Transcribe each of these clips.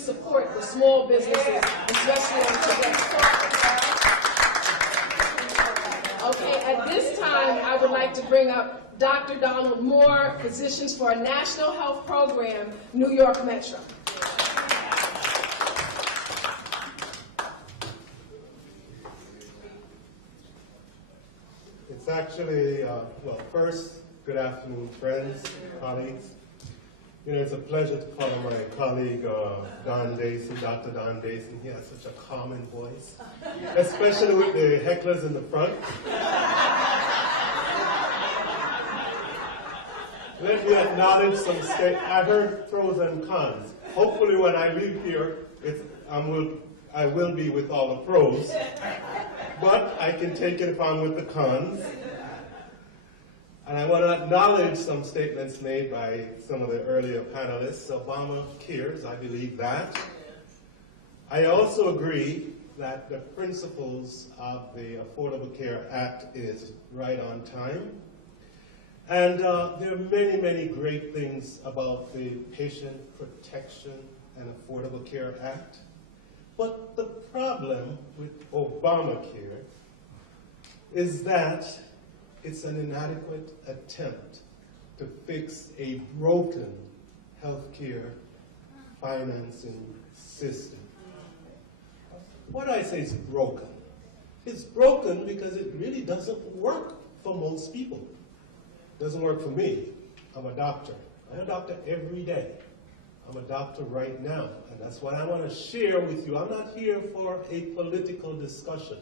support the small businesses, especially on today. Okay, at this time, I would like to bring up Dr. Donald Moore, Physicians for a National Health Program, New York Metro. It's actually, well, first, good afternoon, friends, colleagues. You know, it's a pleasure to follow my colleague, Don Dayson, Dr. Don Dayson. He has such a calming voice, especially with the hecklers in the front. Let me acknowledge some I heard pros and cons. Hopefully when I leave here, I will be with all the pros, but I can take it if I'm with the cons. And I want to acknowledge some statements made by some of the earlier panelists. Obamacare, I believe that. I also agree that the principles of the Affordable Care Act is right on time. And there are many, many great things about the Patient Protection and Affordable Care Act. But the problem with Obamacare is that it's an inadequate attempt to fix a broken healthcare financing system. What do I say is broken? It's broken because it really doesn't work for most people. It doesn't work for me. I'm a doctor. I'm a doctor every day. I'm a doctor right now, and that's what I want to share with you. I'm not here for a political discussion.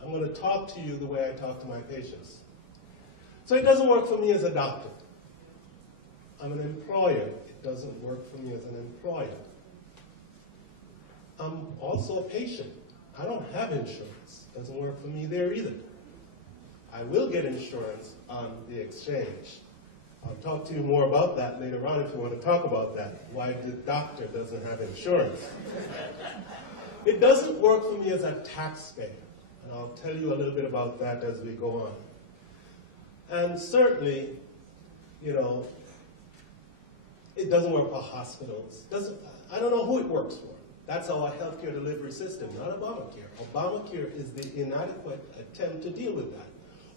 I'm going to talk to you the way I talk to my patients. So it doesn't work for me as a doctor. I'm an employer. It doesn't work for me as an employer. I'm also a patient. I don't have insurance. It doesn't work for me there either. I will get insurance on the exchange. I'll talk to you more about that later on if you want to talk about that, why the doctor doesn't have insurance. It doesn't work for me as a taxpayer, and I'll tell you a little bit about that as we go on. And certainly, you know, it doesn't work for hospitals. I don't know who it works for. That's our healthcare delivery system, not Obamacare. Obamacare is the inadequate attempt to deal with that.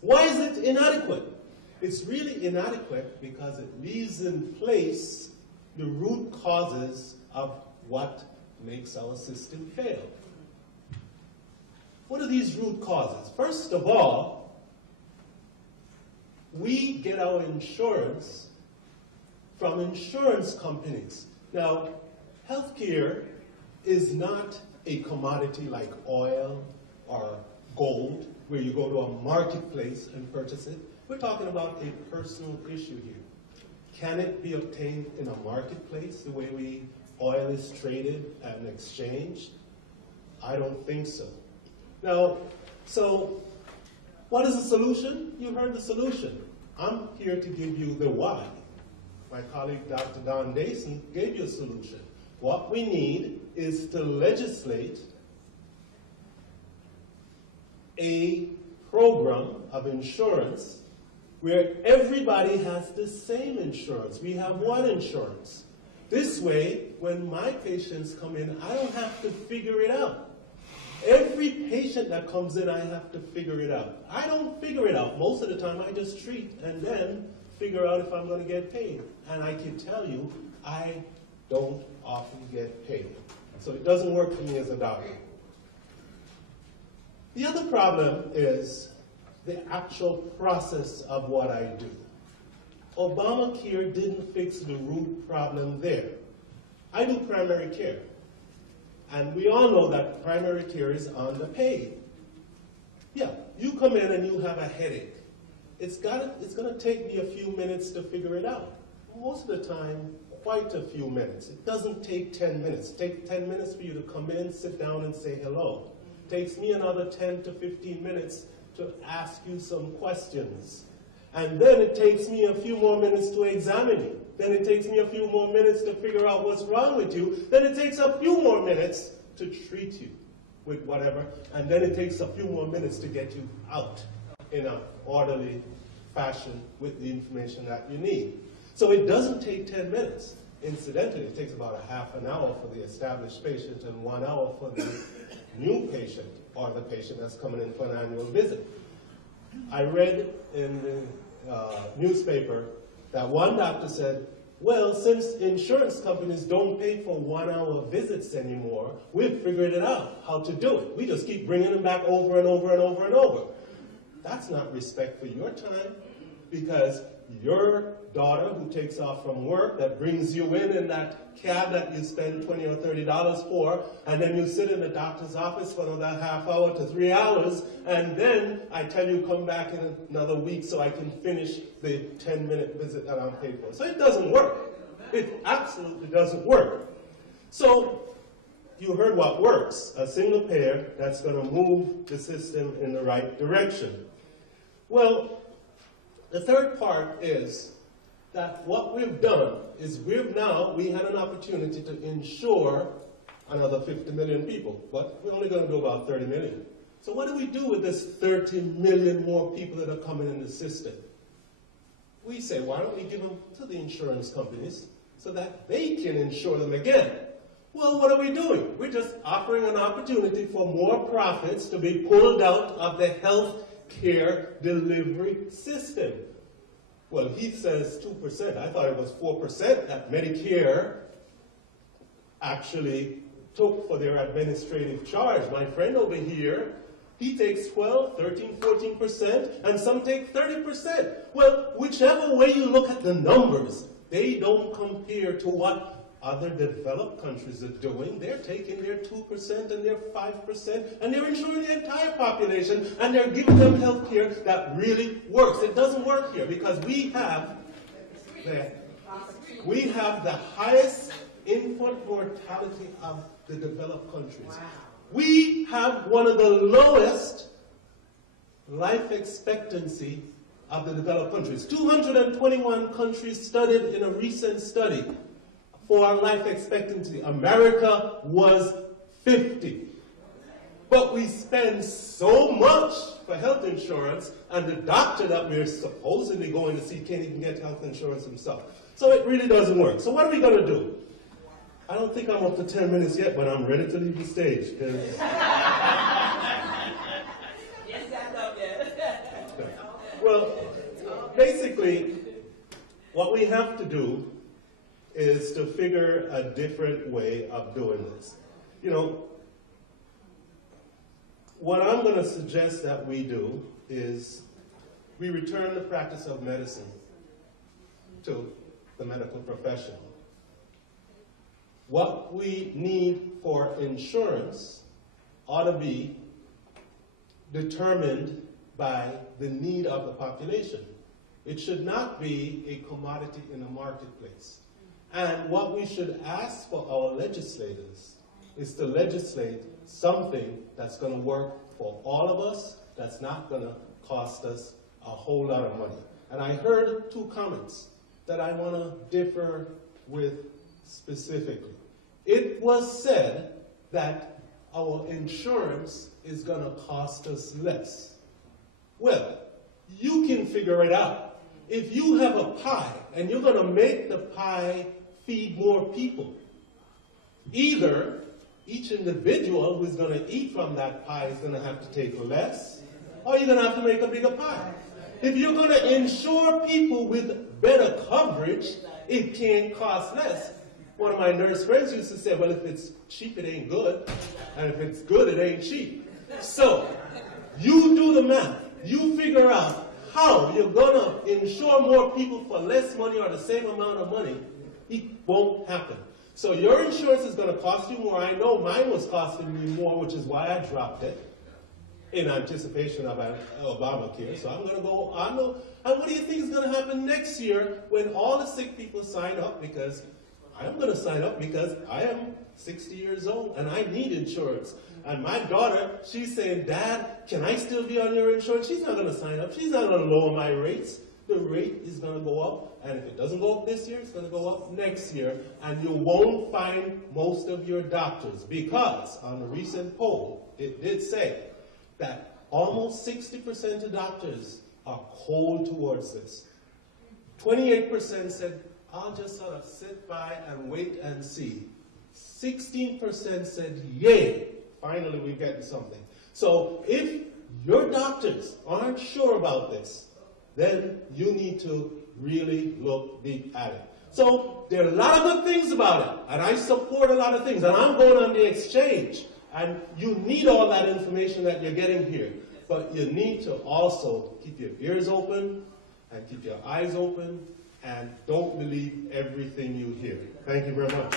Why is it inadequate? It's really inadequate because it leaves in place the root causes of what makes our system fail. What are these root causes? First of all, we get our insurance from insurance companies. Now, healthcare is not a commodity like oil or gold, where you go to a marketplace and purchase it. We're talking about a personal issue here. Can it be obtained in a marketplace the way oil is traded at an exchange? I don't think so. Now, so what is the solution? You heard the solution. I'm here to give you the why. My colleague Dr. Don Dayson gave you a solution. What we need is to legislate a program of insurance where everybody has the same insurance. We have one insurance. This way, when my patients come in, I don't have to figure it out. Every patient that comes in, I have to figure it out. I don't figure it out. Most of the time, I just treat and then figure out if I'm going to get paid. And I can tell you, I don't often get paid. So it doesn't work for me as a doctor. The other problem is the actual process of what I do. Obamacare didn't fix the root problem there. I do primary care. And we all know that primary care is underpaid. Yeah, you come in and you have a headache. It's going to take me a few minutes to figure it out. Most of the time, quite a few minutes. It doesn't take 10 minutes. It takes 10 minutes for you to come in, sit down, and say hello. It takes me another 10 to 15 minutes to ask you some questions. And then it takes me a few more minutes to examine you. Then it takes me a few more minutes to figure out what's wrong with you. Then it takes a few more minutes to treat you with whatever. And then it takes a few more minutes to get you out in an orderly fashion with the information that you need. So it doesn't take 10 minutes. Incidentally, it takes about a half an hour for the established patient and 1 hour for the new patient or the patient that's coming in for an annual visit. I read in the newspaper that one doctor said, well, since insurance companies don't pay for 1 hour visits anymore, we've figured it out how to do it. We just keep bringing them back over and over and over and over. That's not respect for your time, because your daughter who takes off from work, that brings you in that cab that you spend $20 or $30 for, and then you sit in the doctor's office for another half hour to 3 hours, and then I tell you come back in another week so I can finish the 10-minute visit that I'm paid for. So it doesn't work. It absolutely doesn't work. So you heard what works, a single payer that's going to move the system in the right direction. Well, the third part is that what we've done is we had an opportunity to insure another 50 million people, but we're only going to do about 30 million. So what do we do with this 30 million more people that are coming in the system? We say, why don't we give them to the insurance companies so that they can insure them again? Well, what are we doing? We're just offering an opportunity for more profits to be pulled out of the health care delivery system. Well, he says 2%. I thought it was 4% that Medicare actually took for their administrative charge. My friend over here, he takes 12, 13, 14%, and some take 30%. Well, whichever way you look at the numbers, they don't compare to what other developed countries are doing. They're taking their 2% and their 5%, and they're insuring the entire population, and they're giving them health care that really works. It doesn't work here because we have the highest infant mortality of the developed countries. Wow. We have one of the lowest life expectancy of the developed countries. 221 countries studied in a recent study for our life expectancy. America was 50. But we spend so much for health insurance, and the doctor that we're supposedly going to see can't even get health insurance himself. So it really doesn't work. So what are we going to do? I don't think I'm up to 10 minutes yet, but I'm ready to leave the stage. Well, basically, what we have to do is to figure a different way of doing this. You know, what I'm going to suggest that we do is we return the practice of medicine to the medical profession. What we need for insurance ought to be determined by the need of the population. It should not be a commodity in the marketplace. And what we should ask for our legislators is to legislate something that's going to work for all of us, that's not going to cost us a whole lot of money. And I heard two comments that I want to differ with specifically. It was said that our insurance is going to cost us less. Well, you can figure it out. If you have a pie and you're going to make the pie feed more people, either each individual who's going to eat from that pie is going to have to take less, or you're going to have to make a bigger pie. If you're going to insure people with better coverage, it can't cost less. One of my nurse friends used to say, well, if it's cheap, it ain't good. And if it's good, it ain't cheap. So, you do the math. You figure out how you're going to insure more people for less money or the same amount of money. It won't happen. So your insurance is going to cost you more. I know mine was costing me more, which is why I dropped it in anticipation of Obamacare. So I'm going to go on. And what do you think is going to happen next year when all the sick people sign up? Because I'm going to sign up because I am 60 years old and I need insurance. And my daughter, she's saying, Dad, can I still be on your insurance? She's not going to sign up. She's not going to lower my rates. The rate is going to go up, and if it doesn't go up this year, it's going to go up next year, and you won't find most of your doctors, because on a recent poll, it did say that almost 60% of doctors are cold towards this. 28% said, I'll just sort of sit by and wait and see. 16% said, yay, finally we're getting something. So if your doctors aren't sure about this, then you need to really look deep at it. So there are a lot of good things about it, and I support a lot of things, and I'm going on the exchange, and you need all that information that you're getting here. But you need to also keep your ears open and keep your eyes open, and don't believe everything you hear. Thank you very much.